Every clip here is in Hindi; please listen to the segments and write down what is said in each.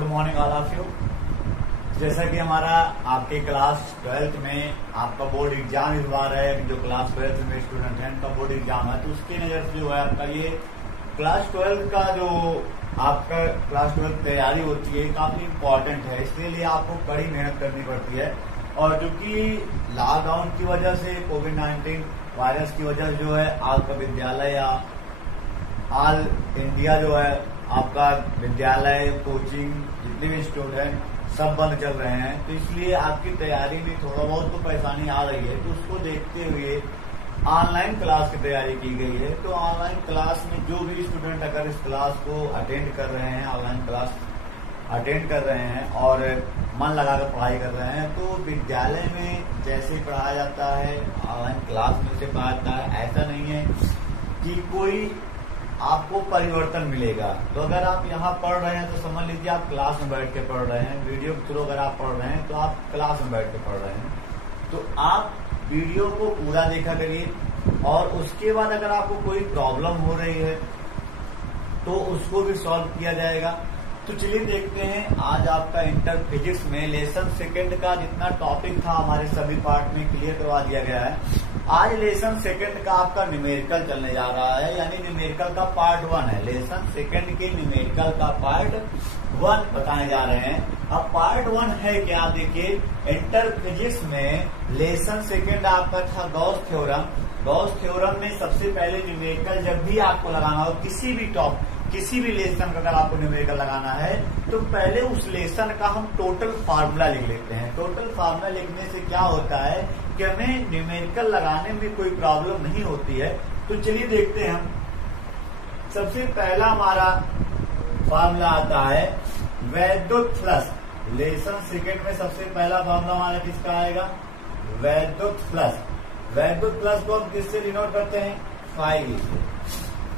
Good morning all of you. जैसा कि हमारा आपके क्लास 12th में आपका बोर्ड एग्जाम इस बार है, जो क्लास 12th में स्टूडेंट हैं उनका बोर्ड एग्जाम है, तो उसकी नजर से जो है आपका ये क्लास 12 का जो आपका क्लास 12 तैयारी होती है काफी इम्पोर्टेंट है। इसके लिए आपको कड़ी मेहनत करनी पड़ती है। और क्योंकि लॉकडाउन की वजह से, कोविड-19 वायरस की वजह से जो है आपका विद्यालय या ऑल इंडिया जो है आपका विद्यालय, कोचिंग, जितने भी स्टूडेंट सब बंद चल रहे हैं, तो इसलिए आपकी तैयारी में थोड़ा बहुत तो परेशानी आ रही है। तो उसको देखते हुए ऑनलाइन क्लास की तैयारी की गई है। तो ऑनलाइन क्लास में जो भी स्टूडेंट अगर इस क्लास को अटेंड कर रहे हैं, ऑनलाइन क्लास अटेंड कर रहे हैं और मन लगाकर पढ़ाई कर रहे हैं, तो विद्यालय में जैसे पढ़ाया जाता है ऑनलाइन क्लास में से पढ़ाया जाता है। ऐसा नहीं है कि कोई आपको परिवर्तन मिलेगा। तो अगर आप यहाँ पढ़ रहे हैं तो समझ लीजिए आप क्लास में बैठ के पढ़ रहे हैं। वीडियो के थ्रू अगर आप पढ़ रहे हैं तो आप क्लास में बैठ के पढ़ रहे हैं। तो आप वीडियो को पूरा देखा करिए और उसके बाद अगर आपको कोई प्रॉब्लम हो रही है तो उसको भी सॉल्व किया जाएगा। तो चलिए देखते हैं आज आपका इंटर फिजिक्स में लेसन सेकंड का जितना टॉपिक था हमारे सभी पार्ट में क्लियर करवा दिया गया है। आज लेसन सेकंड का आपका न्यूमेरिकल चलने जा रहा है, यानी न्यूमेरिकल का पार्ट 1 है। लेसन सेकंड के न्यूमेरिकल का पार्ट 1 बताने जा रहे हैं। अब पार्ट 1 है क्या, देखिए इंटर फिजिक्स में लेसन सेकंड आपका था गॉस थ्योरम। गॉस थ्योरम में सबसे पहले न्यूमेरिकल जब भी आपको लगाना हो किसी भी लेसन का अगर आपको न्यूमेरिकल लगाना है तो पहले उस लेसन का हम टोटल फार्मूला लिख लेते हैं। टोटल फार्मूला लिखने से क्या होता है कि हमें न्यूमेरिकल लगाने में कोई प्रॉब्लम नहीं होती है। तो चलिए देखते हैं हम। सबसे पहला हमारा फार्मूला आता है वैद्युत फ्लक्स। लेसन सेकंड में सबसे पहला फार्मूला हमारा किसका आएगा, वैद्युत फ्लक्स। वैद्युत फ्लक्स को हम किससे डिनोट करते हैं, फाई से।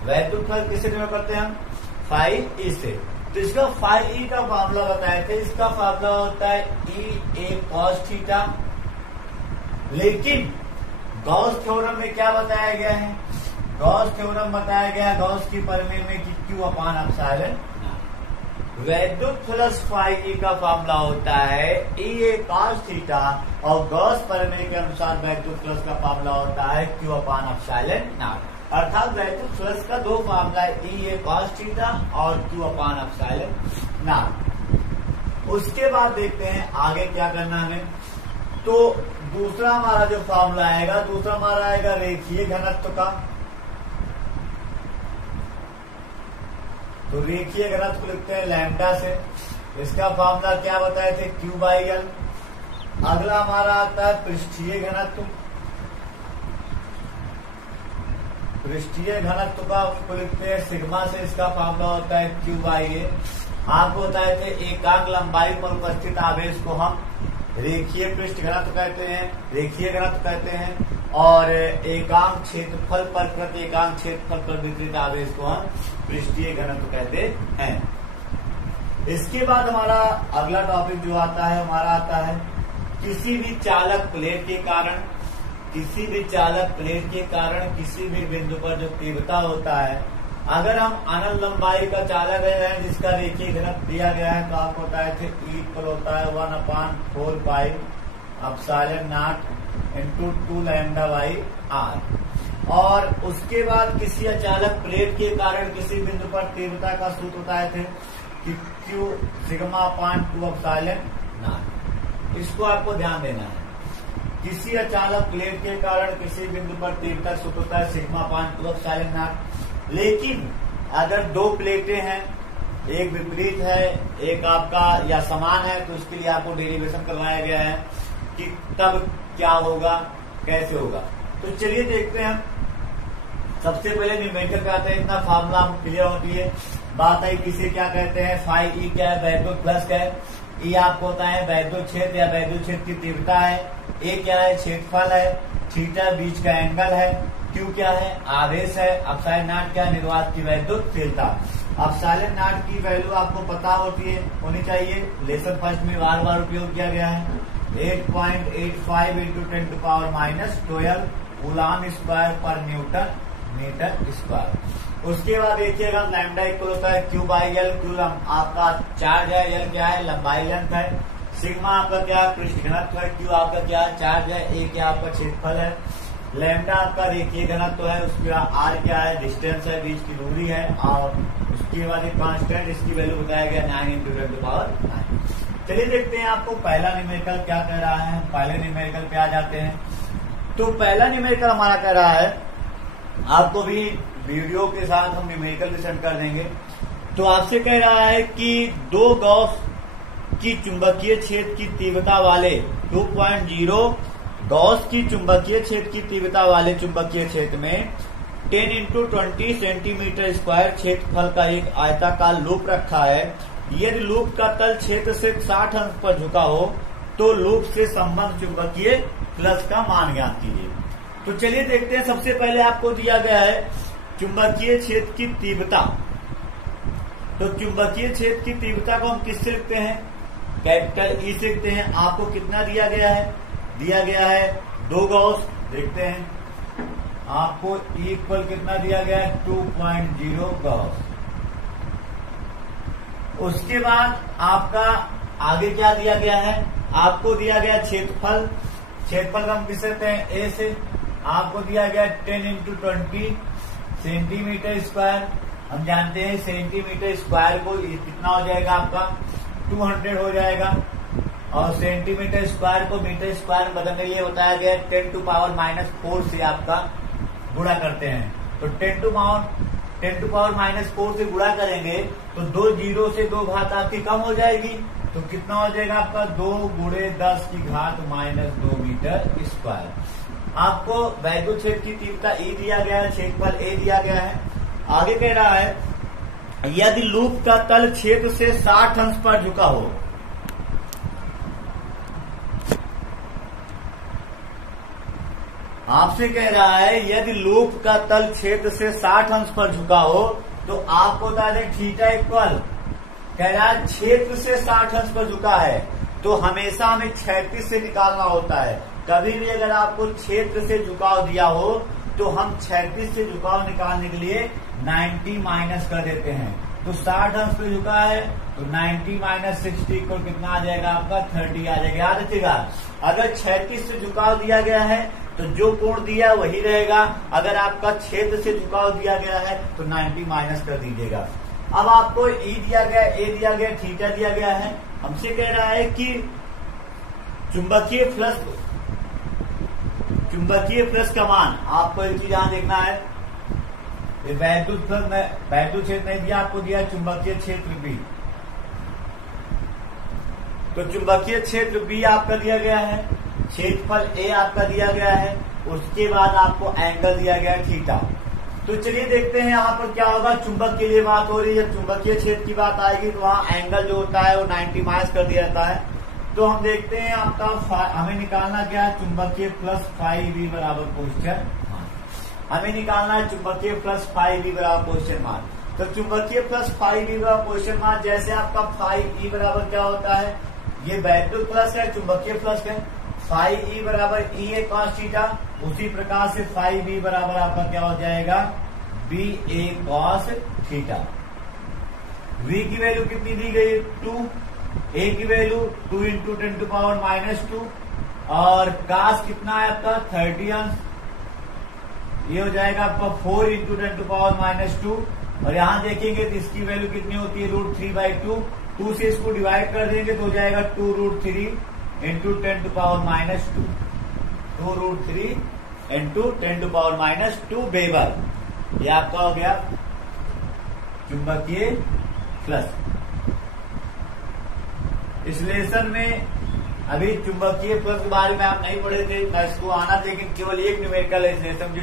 वैद्युत फ्लक्स किससे डिनोट करते हैं हम, फाई ई से। तो इसका फाई ई का फार्मूला बताए थे, इसका फार्मूला होता है ई ए कॉस थीटा। लेकिन गॉस थ्योरम में क्या बताया गया है, गॉस थ्योरम बताया गया है गॉस की प्रमेय में कि क्यू अपान एप्सिलॉन। वैद्युत फ्लक्स फाई ई का फार्मूला होता है ई ए कॉस थीटा और गॉस प्रमेय के अनुसार वैद्युत फ्लक्स का फार्मूला होता है क्यू अपान एप्सिलॉन नॉट। अर्थात वैद्युत फ्लक्स का दो फार्मूला है, ई ए कॉस थीटा और क्यू अपान एप्सिलॉन नॉट। उसके बाद देखते हैं आगे क्या करना है। तो दूसरा हमारा जो फार्मूला आएगा, दूसरा हमारा आएगा रेखीय घनत्व का। तो रेखीय घनत्व लिखते हैं लैम्डा से। इसका फार्मूला क्या बताए थे, क्यू बाई एल। अगला हमारा आता है पृष्ठीय घनत्व। पृष्ठीय घनत्व का लिखते हैं सिग्मा से। इसका फार्मूला होता है क्यू बाई ए। आपको बताए थे एकांक लंबाई पर उपस्थित आवेश को हम रेखीय पृष्ठ घनत्व कहते हैं, रेखीय घनत्व कहते हैं। और एकांक क्षेत्रफल पर प्रति एकांक क्षेत्रफल पर वितरित आवेश को हम पृष्ठीय घनत्व कहते हैं। इसके बाद हमारा अगला टॉपिक जो आता है हमारा आता है किसी भी चालक प्लेट के कारण, किसी भी चालक प्लेट के कारण किसी भी बिंदु पर जो तीव्रता होता है, अगर हम अनंत लंबाई का चालक है जिसका रेखीय घनत्व दिया गया है तो आपको बताए थे ई इक्वल होता है 1/4 pi epsilon naught into 2 lambda by R. और उसके बाद किसी अचालक प्लेट के कारण किसी बिंदु पर तीव्रता का सूत्र बताए थे कि Q sigma upon 2 epsilon not. इसको आपको ध्यान देना है। किसी अचालक प्लेट के कारण किसी बिंदु पर तीव्रता सूत्र होता है सिग्मा अपान 2 एप्सिलॉन नॉट। लेकिन अगर दो प्लेटें हैं, एक विपरीत है एक आपका या समान है, तो उसके लिए आपको डेरिवेशन करवाया गया है कि तब क्या होगा, कैसे होगा। तो चलिए देखते हैं। सबसे पहले न्यूमेरिकल पे आते हैं। इतना फार्मूला हम क्लियर होती है। बात आई किसे क्या कहते हैं, फाई ई क्या है, वैद्युत फ्लक्स क्या है। ई आपको होता है वैद्युत क्षेत्र या वैद्युत क्षेत्र की तीव्रता है। ए क्या है, क्षेत्रफल है। थीटा बीच का एंगल है। क्यू क्या है, आवेश है। एप्सिलॉन नॉट क्या है, निर्वात की वैद्युतशीलता। एप्सिलॉन नॉट की वैल्यू आपको पता होनी चाहिए। लेसन फर्स्ट में बार बार उपयोग किया गया है। 8.85 इंटू 10⁻⁻12 कूलॉम स्क्वायर पर न्यूटन मीटर स्क्वायर। उसके बाद देखिएगा लैम्डा इक्वल होता है क्यू बाई एल। क्यू आपका चार्ज है, एल क्या है लंबाई लेंथ है, सिग्मा आपका क्या पृष्ठ घनत्व है, क्यू आपका क्या चार्ज है, ए क्या आपका क्षेत्रफल है, लैम्डा आपका रेखीय घनत्व है, उसके बाद आर क्या है डिस्टेंस है, बीच की दूरी है, और उसके बाद एक कांस्टेंट इसकी वैल्यू बताया गया 9 × 10⁹। चलिए देखते हैं आपको पहला न्यूमेरिकल क्या कह रहा है। पहले न्यूमेरिकल पे आ जाते हैं। तो पहला न्यूमेरिकल हमारा कह रहा है, आपको भी वीडियो के साथ हम न्यूमेरिकल भी सेंड कर देंगे। तो आपसे कह रहा है कि 2 गॉस की चुंबकीय क्षेत्र की तीव्रता वाले 2.0 गॉस की चुंबकीय क्षेत्र की तीव्रता वाले चुंबकीय क्षेत्र में 10 × 20 सेंटीमीटर स्क्वायर क्षेत्रफल का एक आयताकार लूप रखा है। यदि लूप का तल क्षेत्र से 60 अंश पर झुका हो तो लूप से संबंध चुंबकीय फ्लक्स का मान ज्ञात कीजिए। तो चलिए देखते हैं। सबसे पहले आपको दिया गया है चुंबकीय क्षेत्र की तीव्रता। तो चुंबकीय क्षेत्र की तीव्रता को हम किससे लिखते हैं, कैपिटल ई से लिखते हैं। आपको कितना दिया गया है, दिया गया है 2 गॉस। देखते हैं आपको ई इक्वल कितना दिया गया है 2.0 गॉस। उसके बाद आपका आगे क्या दिया गया है, आपको दिया गया क्षेत्रफल। क्षेत्रफल का हम किस सकते हैं ए से। आपको दिया गया 10 × 20 सेंटीमीटर स्क्वायर। हम जानते हैं सेंटीमीटर स्क्वायर को कितना हो जाएगा आपका 200 हो जाएगा, और सेंटीमीटर स्क्वायर को मीटर स्क्वायर में बदलने के लिए बताया गया 10⁻⁴ से आपका गुणा करते हैं। तो 10⁻⁴ से गुणा करेंगे तो 2 जीरो से 2 घात आपकी कम हो जाएगी। तो कितना हो जाएगा आपका 2 × 10⁻⁻2 मीटर स्क्वायर। आपको वैद्युत क्षेत्र की तीव्रता ई दिया गया है, क्षेत्रफल ए दिया गया है। आगे कह रहा है यदि लूप का तल क्षेत्र से 60 अंश पर झुका हो, आपसे कह रहा है यदि लूप का तल क्षेत्र से 60 अंश पर झुका हो तो आपको बता दें थीटा इक्वल, कह रहा है क्षेत्र से 60 अंश पर झुका है तो हमेशा हमें क्षैतिज से निकालना होता है। कभी भी अगर आपको क्षेत्र से झुकाव दिया हो तो हम क्षैतिज से झुकाव निकालने के लिए 90 माइनस कर देते हैं। तो 60 अंश पे झुका है तो 90 - 60 को कितना आ जाएगा आपका 30 आ जाएगा। याद रखिएगा अगर क्षैतिज से झुकाव दिया गया है तो जो कोण दिया वही रहेगा, अगर आपका क्षेत्र से झुकाव दिया गया है तो 90 माइनस कर दीजिएगा। अब आपको ई दिया गया, ए दिया गया, थीटा दिया गया है। हमसे कह रहा है कि चुंबकीय फ्लक्स का मान, आपको एक चीज यहां देखना है, वैद्युत फ्लक्स में वैद्युत क्षेत्र नहीं दिया, आपको दिया चुंबकीय क्षेत्र बी। तो चुंबकीय क्षेत्र बी आपका दिया गया है, क्षेत्रफल ए आपका दिया गया है, उसके बाद आपको एंगल दिया गया है थीटा। तो चलिए देखते हैं यहाँ पर क्या होगा। चुंबक के लिए बात हो रही है, चुंबकीय क्षेत्र की बात आएगी तो वहां एंगल जो होता है वो 90 माइनस कर दिया जाता है। तो हम देखते हैं आपका हमें निकालना क्या है, चुंबकीय प्लस ∅v बराबर क्वेश्चन मार्क। हमें निकालना है चुंबकीय प्लस ∅v बराबर क्वेश्चन मार्क। तो चुंबकीय प्लस ∅v बराबर क्वेश्चन मार्क, जैसे आपका ∅e बराबर क्या होता है, ये वैद्युत प्लस है, चुंबकीय प्लस है, ∅e बराबर E a cos थीटा, उसी प्रकार से ∅v बराबर आपका क्या हो जाएगा B a cos theta. v की वैल्यू कितनी दी गई 2, a की वैल्यू 2 × 10⁻⁻2, और cos कितना है आपका 30 अंश, ये हो जाएगा आपका 4 × 10⁻⁻2, और यहां देखेंगे तो इसकी वैल्यू कितनी होती है √3/2। 2 से इसको डिवाइड कर देंगे तो हो जाएगा 2√3 × 10⁻², 2√3 × 10⁻² वेबर। ये आपका हो गया चुंबकीय फ्लक्स। इस लेसन में अभी चुंबकीय फ्लक्स के बारे में आप नहीं पढ़े थे, मैं इसको आना, लेकिन केवल एक न्यूमेरिकल है इस लेसन जो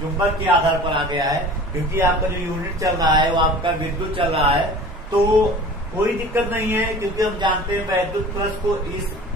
चुंबक के आधार पर आ गया है, क्योंकि आपका जो यूनिट चल रहा है वो आपका विद्युत चल रहा है, तो कोई दिक्कत नहीं है, क्योंकि हम जानते हैं वैद्युत फ्लक्स को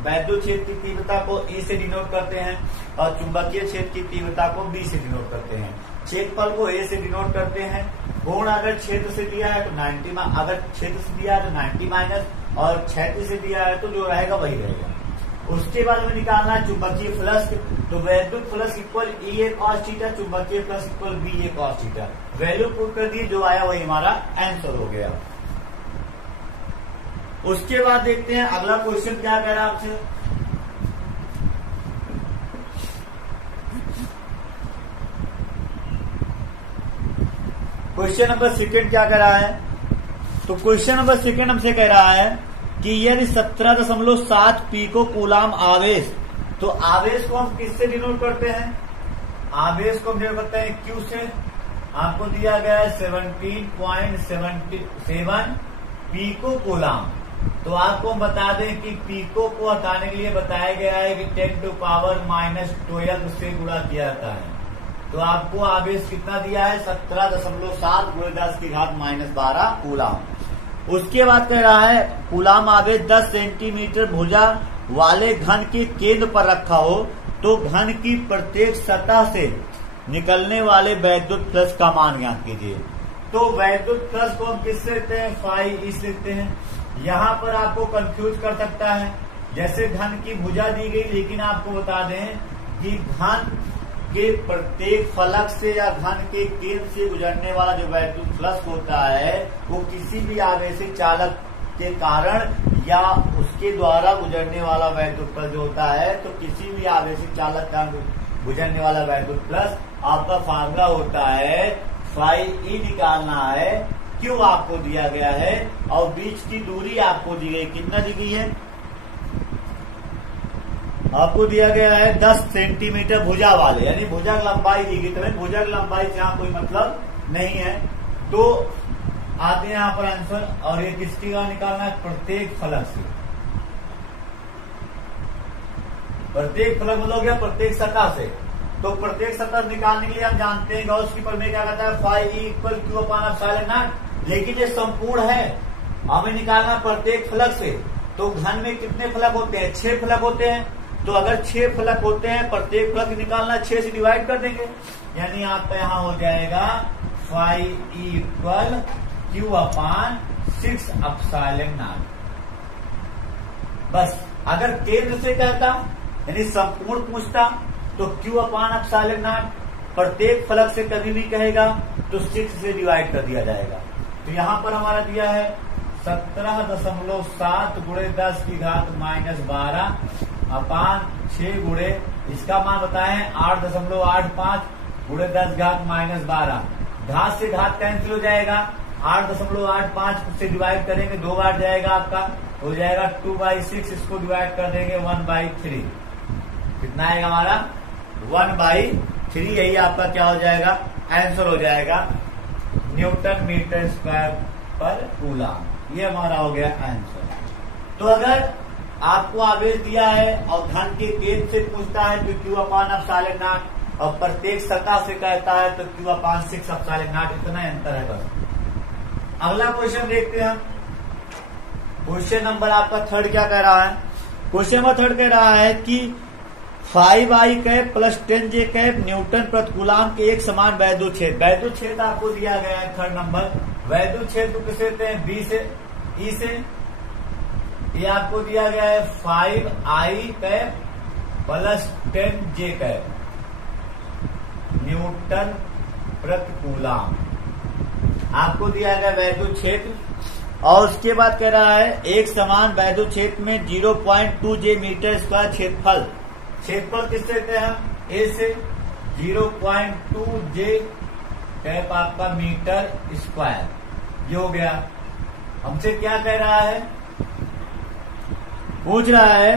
वैद्युत क्षेत्र की तीव्रता को E से डिनोट करते हैं और चुंबकीय क्षेत्र की तीव्रता को B से डिनोट करते हैं। क्षेत्रफल को A से डिनोट करते हैं। कोण अगर क्षेत्र से दिया है तो 90, अगर क्षेत्र से दिया है तो 90 माइनस, और क्षैतिज से दिया है तो जो रहेगा वही रहेगा। उसके बाद हमें निकालना है चुंबकीय फ्लक्स। तो वैद्युत flux equal E A cos theta, चुंबकीय फ्लक्स इक्वल बी ए कॉस थीटा। वैल्यू पुट कर दी, जो आया वही हमारा आंसर हो गया। उसके बाद देखते हैं अगला क्वेश्चन क्या कह रहा है आपसे। क्वेश्चन नंबर सेकंड क्या कह रहा है, तो क्वेश्चन नंबर सेकंड हमसे कह रहा है कि यदि 17.7 पीको कूलाम आवेश, तो आवेश को हम किससे डिनोट करते हैं, आवेश को हम डिनोट करते हैं क्यू से। आपको दिया गया है 17.77 पीको कूलाम। तो आपको हम बता दें कि पीको को हटाने के लिए बताया गया है कि 10⁻⁻12 से गुणा किया जाता है। तो आपको आवेश कितना दिया है, 17.7 × 10⁻12 कूलाम। उसके बाद कह रहा है कूलाम आवेश 10 सेंटीमीटर भुजा वाले घन के केंद्र पर रखा हो, तो घन की प्रत्येक सतह से निकलने वाले वैद्युत फ्लक्स का मान ज्ञात कीजिए। तो वैद्युत फ्लक्स को हम किससे लिखते हैं, फाई इस लिखते हैं। यहाँ पर आपको कंफ्यूज कर सकता है, जैसे घन की भुजा दी गई, लेकिन आपको बता दें कि घन के प्रत्येक फलक से या घन के केंद्र से गुजरने वाला जो वैद्युत फ्लक्स होता है वो किसी भी आवेशित चालक के कारण या उसके द्वारा गुजरने वाला वैद्युत फ्लक्स जो होता है, तो किसी भी आवेशित चालक का गुजरने वाला वैद्युत फ्लक्स आपका फार्मूला होता है फाई ई निकालना है। क्यों आपको दिया गया है और बीच की दूरी आपको दी गई, कितना दी गई है, आपको दिया गया है 10 सेंटीमीटर भुजा वाले, यानी भुजा लंबाई दी गई। तो भुजा लंबाई से यहाँ कोई मतलब नहीं है। तो आते हैं यहाँ पर आंसर, और ये किसकी का निकालना है, प्रत्येक फलक से। प्रत्येक फलक मतलब क्या, प्रत्येक सतह से। तो प्रत्येक सतह निकालने के लिए हम जानते हैं गॉस की प्रमेय क्या कहता है, phi E equal Q upon epsilon naught. लेकिन ये संपूर्ण है, हमें निकालना प्रत्येक फलक से। तो घन में कितने फलक होते हैं, 6 फलक होते हैं। तो अगर 6 फलक होते हैं, प्रत्येक फलक निकालना 6 से डिवाइड कर देंगे, यानी आपका यहाँ हो जाएगा phi E equal Q upon 6 epsilon naught. बस अगर केंद्र से कहता यानी संपूर्ण पूछता तो क्यू अपान एप्सिलॉन नॉट, प्रत्येक फलक से कभी भी कहेगा तो 6 से डिवाइड कर दिया जाएगा। तो यहाँ पर हमारा दिया है 17.7 × 10⁻12 अपान 6 गुणे इसका मान बताएं 8.85 × 10⁻12। घात से घात कैंसिल हो जाएगा, 8.85 से डिवाइड करेंगे 2 बार जाएगा, आपका हो जाएगा 2/6। इसको डिवाइड कर देंगे 1/3। कितना आएगा हमारा 1/3। यही आपका क्या हो जाएगा, आंसर हो जाएगा न्यूटन मीटर स्क्वायर पर कूलाम। ये हमारा हो गया आंसर। तो अगर आपको आवेश दिया है और घन के केंद्र से पूछता है तो क्यू अपान एप्सिलॉन नॉट, और प्रत्येक सतह से कहता है तो क्यू अपान 6 एप्सिलॉन नॉट। इतना अंतर है बस। अगला क्वेश्चन देखते हैं हम। क्वेश्चन नंबर आपका 3 क्या कह रहा है, क्वेश्चन नंबर 3 कह रहा है कि 5i cap plus 10j cap Newton प्रति कूलाम के एक समान वैद्युत क्षेत्र। वैद्युत क्षेत्र आपको दिया गया है 3rd नंबर। वैद्युत क्षेत्र किसे देते हैं, बी से ई से। ये आपको दिया गया है 5i cap plus 10j cap Newton प्रति कूलाम आपको दिया गया वैद्युत क्षेत्र। और उसके बाद कह रहा है एक समान वैद्युत क्षेत्र में 0.2j मीटर स्क्वायर क्षेत्रफल। क्षेत्रफल किससे देते हैं, ए से 0.2j कैप आपका मीटर स्क्वायर। ये हो गया। हमसे क्या कह रहा है, पूछ रहा है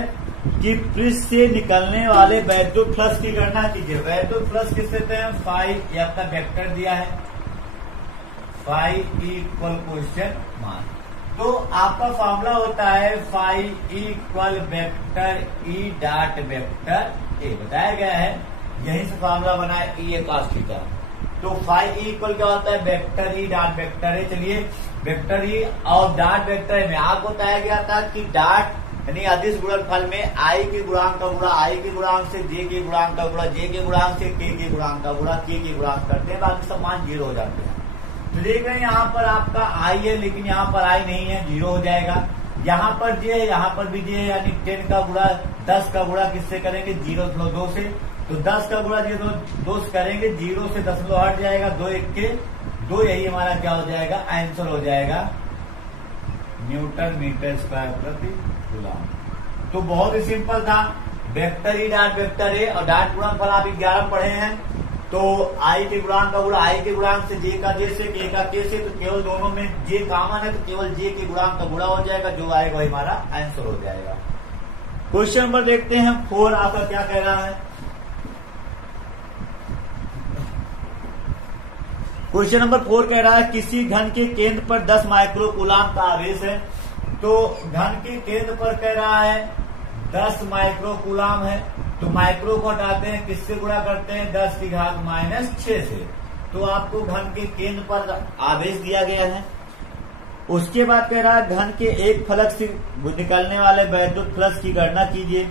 कि पृष्ठ से निकलने वाले वैद्युत फ्लक्स की गणना कीजिए। वैद्युत फ्लक्स किससे देते हैं, फाई, ये आपका वेक्टर दिया है, फाई इक्वल क्वेश्चन मान। तो आपका फॉर्मूला होता है phi equal vector E dot vector A, बताया गया है। यहीं से फॉर्मूला बना है ई ए कॉस थीटा। तो फाई इक्वल क्या होता है, vector E dot vector A. चलिए वेक्टर ई और डॉट वेक्टर ए में आपको बताया गया था कि डॉट यानी अदिश गुणनफल में आई के गुणांक का गुणा आई के गुणांक से, जे के गुणांक का गुणा जे के गुणांक से, के गुणांक का गुणा के गुणांक करते हैं, बाकी सब मान 0 हो जाते हैं। तो देख रहे हैं यहाँ पर आपका आई है, लेकिन यहाँ पर आई नहीं है, 0 हो जाएगा। यहाँ पर जे है, यहाँ पर भी जे है, यानी 10 का गुणा 10 का गुणा किससे करेंगे 0.2 से, तो 10 का गुणा 0.2 से करेंगे, 0 से 0.2 हट जाएगा, 2 1 के 2, यही हमारा क्या हो जाएगा आंसर हो जाएगा न्यूटन मीटर स्क्वायर प्रति कूलम। तो बहुत ही सिंपल था, वेक्टर ई डॉट वेक्टर ए और डॉट गुणनफल आप 11 पढ़े हैं, तो आई के गुणांक का गुणा आई के गुणांक से, जे का जे से, के का के से, तो केवल दोनों में जे कॉमन है तो केवल जे के गुणांक का गुणा हो जाएगा, जो आएगा वही हमारा आंसर हो जाएगा। क्वेश्चन नंबर देखते हैं 4 आपका क्या कह रहा है। क्वेश्चन नंबर 4 कह रहा है किसी घन के केंद्र पर 10 माइक्रो कूलाम का आवेश है, तो घन के केंद्र पर कह रहा है 10 माइक्रो कूलाम है, तो माइक्रो को हटाते हैं, किससे गुणा करते हैं 10 की घात -6 से, तो आपको घन के केंद्र पर आवेश दिया गया है। उसके बाद कह रहा है घन के एक फलक से निकलने वाले वैद्युत फ्लक्स की गणना कीजिए,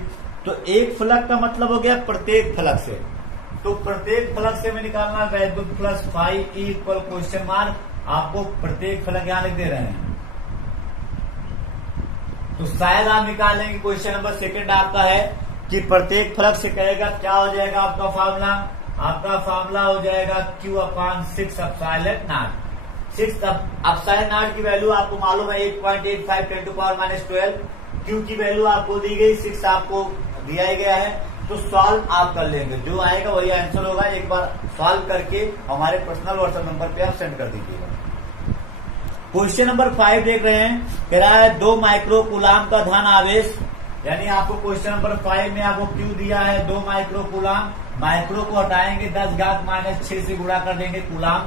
तो एक फलक का मतलब हो गया प्रत्येक फलक से, तो प्रत्येक फलक से हमें निकालना वैद्युत flux phi E equal question mark, आपको प्रत्येक फलक यहां लिख दे रहे हैं, तो शायद आप निकालेंगे। क्वेश्चन नंबर 2 आपका है कि प्रत्येक फलक से कहेगा क्या हो जाएगा आपका फार्मूला, आपका फार्मूला हो जाएगा Q/6 epsilon not. 6 epsilon not की वैल्यू आपको मालूम है 8.85 10 to power -12, Q की वैल्यू आपको दी गई, 6 आपको दिया ही गया है, तो सॉल्व आप कर लेंगे, जो आएगा वही आंसर होगा। एक बार सॉल्व करके हमारे पर्सनल व्हाट्सएप नंबर पे आप सेंड कर दीजिएगा। क्वेश्चन नंबर 5 देख रहे हैं, कह रहा है 2 माइक्रो कूलाम का धन आवेश, यानी आपको क्वेश्चन नंबर 5 में आपको क्यू दिया है 2 माइक्रो कूलाम, माइक्रो को हटाएंगे 10 घात -6 से गुणा कर देंगे कूलाम।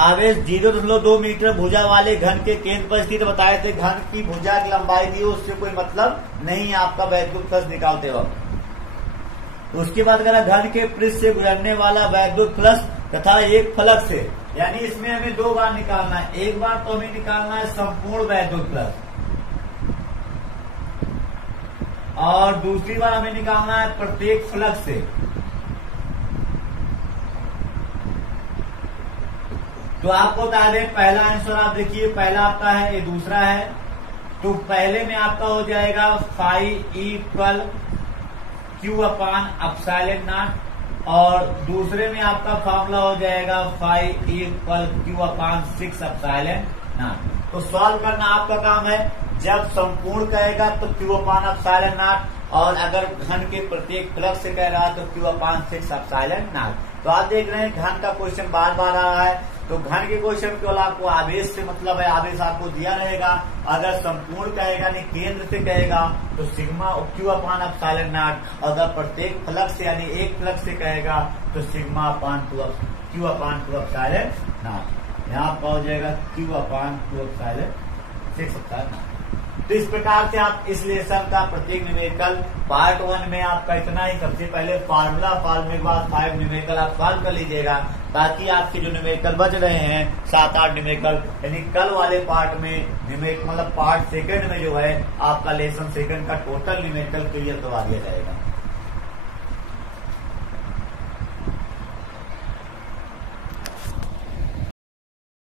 आवेश 0.2 मीटर भुजा वाले घन के केंद्र पर स्थित बताए थे, घन की भुजा की लंबाई दी, उससे कोई मतलब नहीं है आपका वैद्युत फ्लक्स निकालते वक्त। उसके बाद कह रहा घन के पृष्ठ से गुजरने वाला वैद्युत फ्लक्स तथा एक फलक से, यानी इसमें हमें 2 बार निकालना है, एक बार तो हमें निकालना है संपूर्ण वैद्युत फ्लक्स और दूसरी बार हमें निकालना है प्रत्येक फ्लक्स से। तो आपको बता दें पहला आंसर आप देखिए, पहला आपका है, ये दूसरा है, तो पहले में आपका हो जाएगा फाई ई इक्वल Q/एप्सिलॉन नॉट और दूसरे में आपका फॉर्मूला हो जाएगा phi E equal Q/6 epsilon naught. तो सॉल्व करना आपका काम है, जब संपूर्ण कहेगा तो Q/एप्सिलॉन नॉट, और अगर घन के प्रत्येक फ्लक्स से कह रहा है तो Q/6 एप्सिलॉन नॉट। तो आप देख रहे हैं घन का क्वेश्चन बार बार आ रहा है, तो घन के क्वेश्चन केवल आपको आवेश से मतलब है, आवेश आपको दिया रहेगा, अगर संपूर्ण कहेगा नहीं केंद्र से कहेगा तो सिग्मा Q/एप्सिलॉन नॉट, अगर प्रत्येक फ्लक्स से यानी एक फ्लक्स से कहेगा तो सिग्मा/2 Q/2 एप्सिलॉन नॉट। यहाँ आपका हो जाएगा Q/2 एप्सिलॉन 6 एप्सिलॉन नॉट। तो इस प्रकार से आप इस लेसन का प्रत्येक न्यूमेरिकल पार्ट 1 में आपका इतना ही। सबसे पहले फार्मूला के बाद 5 न्यूमेरिकल आप सॉल्व कर लीजिएगा, ताकि आपके जो न्यूमेरिकल बच रहे हैं 7-8 न्यूमेरिकल, यानी कल वाले पार्ट में न्यूमेरिकल मतलब पार्ट 2 में जो है आपका लेसन 2 का टोटल न्यूमेरिकल क्लियर करवा दिया जाएगा।